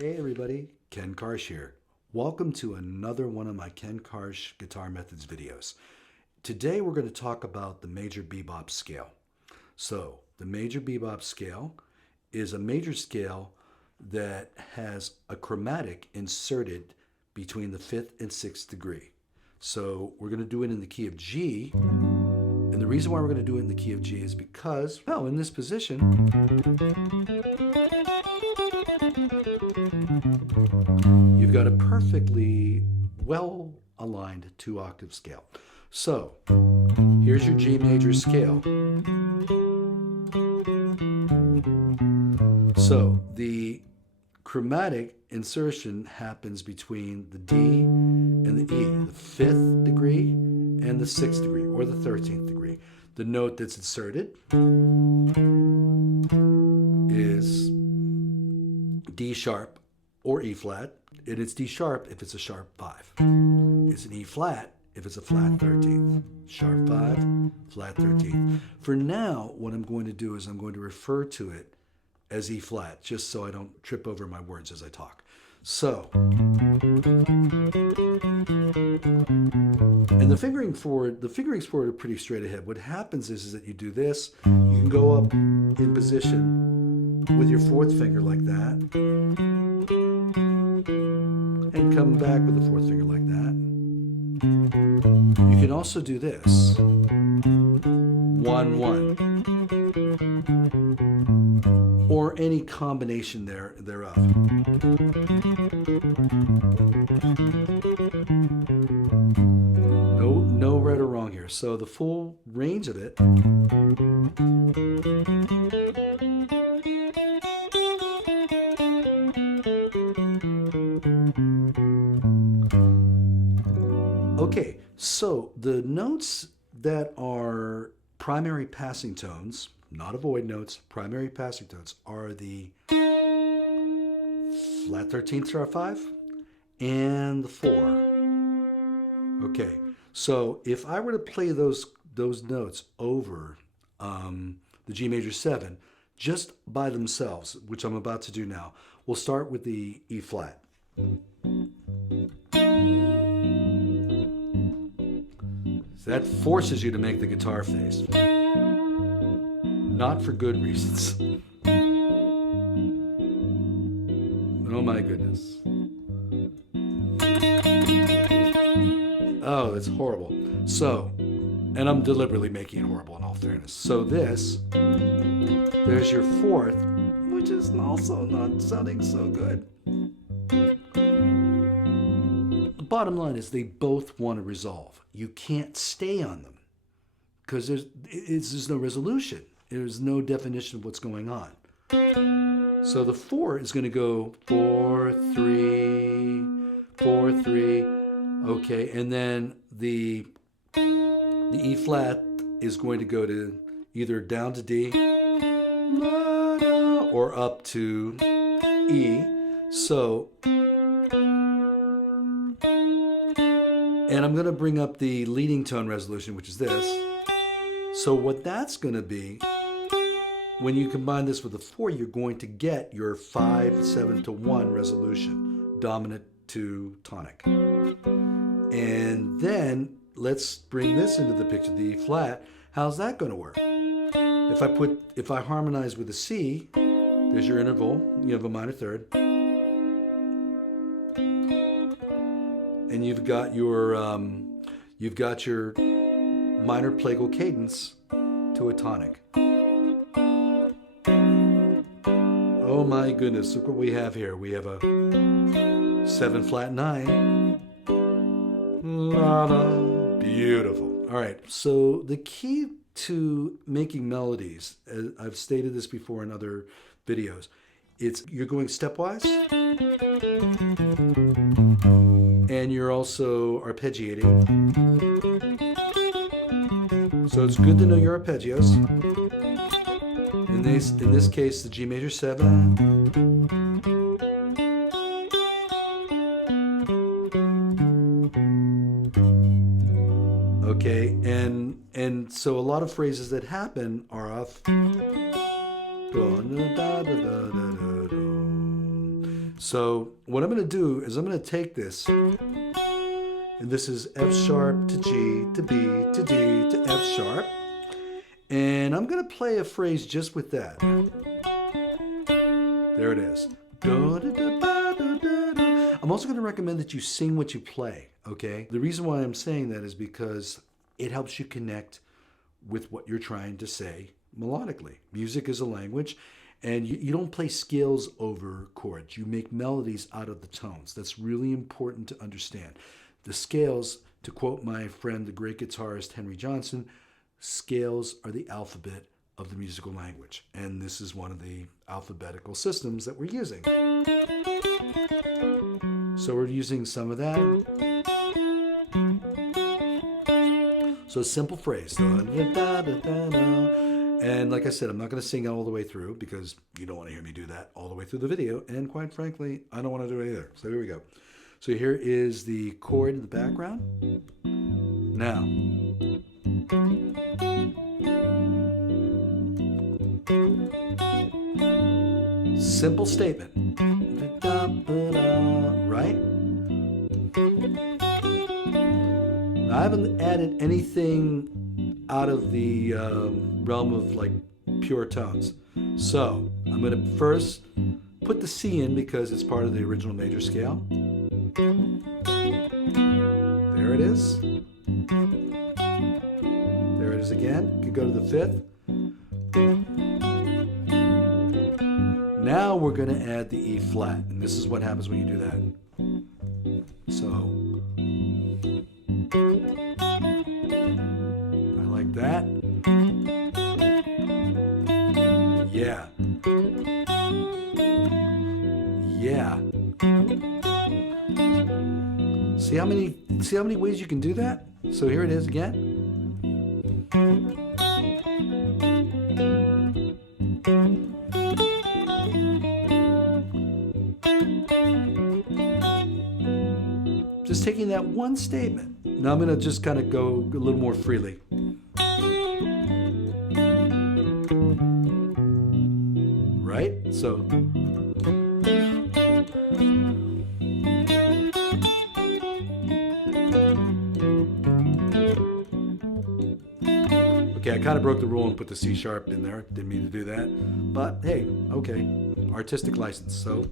Hey everybody, Ken Karsh here. Welcome to another one of my Ken Karsh Guitar Methods videos. Today we're going to talk about the major bebop scale. So the major bebop scale is a major scale that has a chromatic inserted between the 5th and 6th degree. So we're going to do it in the key of G. And the reason why we're going to do it in the key of G is because, well, in this position, you've got a perfectly well-aligned 2-octave scale. So, here's your G major scale. So, the chromatic insertion happens between the D and the E, the 5th degree and the 6th degree, or the 13th degree. The note that's inserted is D sharp or E flat, and it's D sharp if it's a sharp 5. It's an E flat if it's a flat 13th. Sharp 5, flat 13th. For now, what I'm going to do is I'm going to refer to it as E flat, just so I don't trip over my words as I talk. So, and the fingerings for it are pretty straight ahead. What happens is that you do this, you can go up in position with your 4th finger like that, and come back with the 4th finger like that. You can also do this, 1-1, or any combination thereof. No right or wrong here. So the full range of it okay, so the notes that are primary passing tones, not avoid notes, primary passing tones, are the flat 13th sharp 5 and the 4. Okay, so if I were to play those notes over the G major 7 just by themselves, which I'm about to do now, we'll start with the E flat. That forces you to make the guitar face. Not for good reasons. Oh my goodness. Oh, it's horrible. So, and I'm deliberately making it horrible in all fairness. So there's your 4th, which is also not sounding so good. The bottom line is they both want to resolve. You can't stay on them because there's no resolution. There's no definition of what's going on. So the 4 is going to go 4, 3, 4, 3. Okay, and then the E flat is going to go to either down to D or up to E. So, and I'm going to bring up the leading tone resolution, which is this. So what that's going to be, when you combine this with the 4, you're going to get your 5-7-1 resolution, dominant to tonic. And then let's bring this into the picture, the E flat. How's that going to work? If I harmonize with a C, there's your interval. You have a minor 3rd. And you've got your minor plagal cadence to a tonic. Oh my goodness, look what we have here. We have a 7 flat 9. La, la, Beautiful. All right. So the key to making melodies, as I've stated this before in other videos, you're going stepwise and you're also arpeggiating. So it's good to know your arpeggios. In this case, the G major 7. Okay, and so a lot of phrases that happen are off. So what I'm going to do is I'm going to take this, and this is F sharp to G to B to D to F sharp, and I'm going to play a phrase just with that. There it is. I'm also going to recommend that you sing what you play, okay? The reason why I'm saying that is because it helps you connect with what you're trying to say melodically. Music is a language, and you don't play scales over chords. You make melodies out of the tones. That's really important to understand. The scales, to quote my friend, the great guitarist Henry Johnson, scales are the alphabet of the musical language. And this is one of the alphabetical systems that we're using. So we're using some of that. So a simple phrase. And like I said, I'm not going to sing it all the way through because you don't want to hear me do that all the way through the video. And quite frankly, I don't want to do it either. So here we go. So here is the chord in the background. Now, simple statement, right? I haven't added anything out of the realm of like pure tones. So I'm going to first put the C in because it's part of the original major scale. There it is. There it is again. You could go to the fifth. Now we're going to add the E flat, and this is what happens when you do that. So I like that. Yeah. Yeah. See how many ways you can do that? So here it is again. Just taking that one statement. Now I'm going to just kind of go a little more freely. Right? So okay, I kind of broke the rule and put the C sharp in there. Didn't mean to do that. But hey, okay. Artistic license. So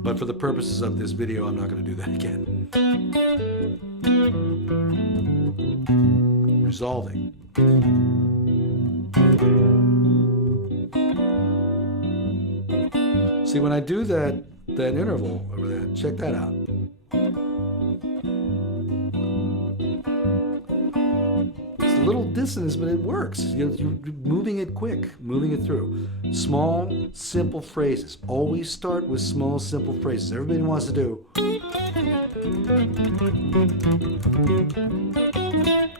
but for the purposes of this video, I'm not going to do that again. Resolving. See, when I do that interval over there, check that out. It's a little dissonance, but it works. You're moving it quick, moving it through. Small, simple phrases. Always start with small, simple phrases. Everybody wants to do.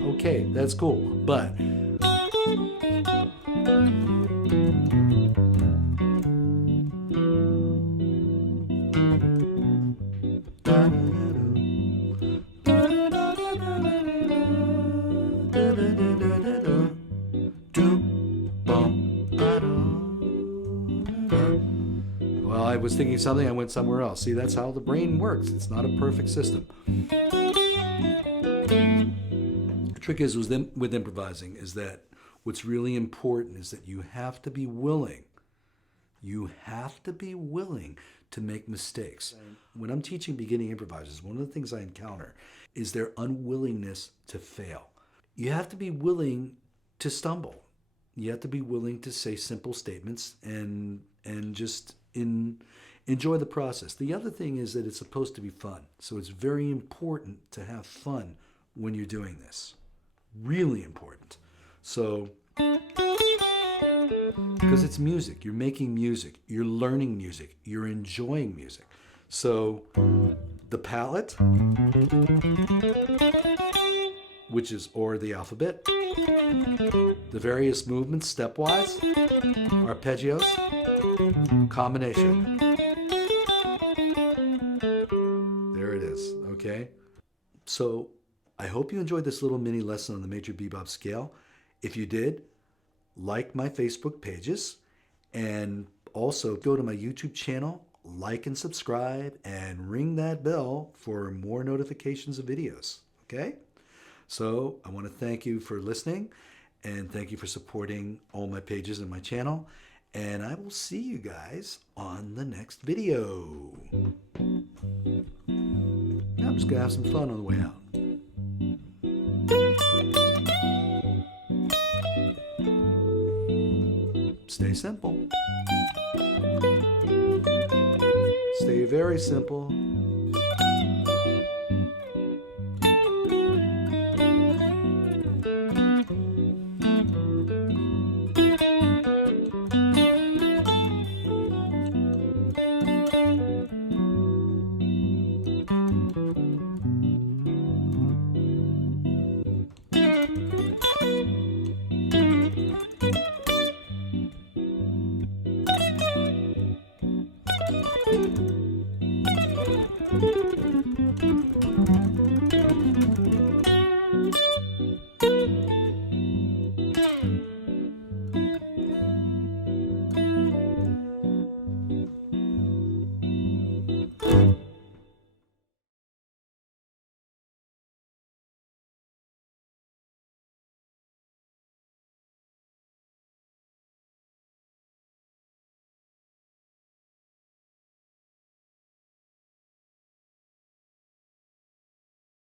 Okay, that's cool, but well, I was thinking something, I went somewhere else. See, that's how the brain works. It's not a perfect system. The trick is with improvising is that what's really important is that you have to be willing. You have to be willing to make mistakes. When I'm teaching beginning improvisers, one of the things I encounter is their unwillingness to fail. You have to be willing to stumble. You have to be willing to say simple statements and just in enjoy the process. The other thing is that it's supposed to be fun. So it's very important to have fun when you're doing this. Really important. So, because it's music, you're making music, you're learning music, you're enjoying music. So the palette, which is or the alphabet, the various movements stepwise, arpeggios, combination. There it is, okay? So I hope you enjoyed this little mini lesson on the major bebop scale. If you did, like my Facebook pages, and also go to my YouTube channel, like and subscribe, and ring that bell for more notifications of videos, okay? So I want to thank you for listening, and thank you for supporting all my pages and my channel, and I will see you guys on the next video. Now I'm just going to have some fun on the way out. Stay simple. Stay very simple.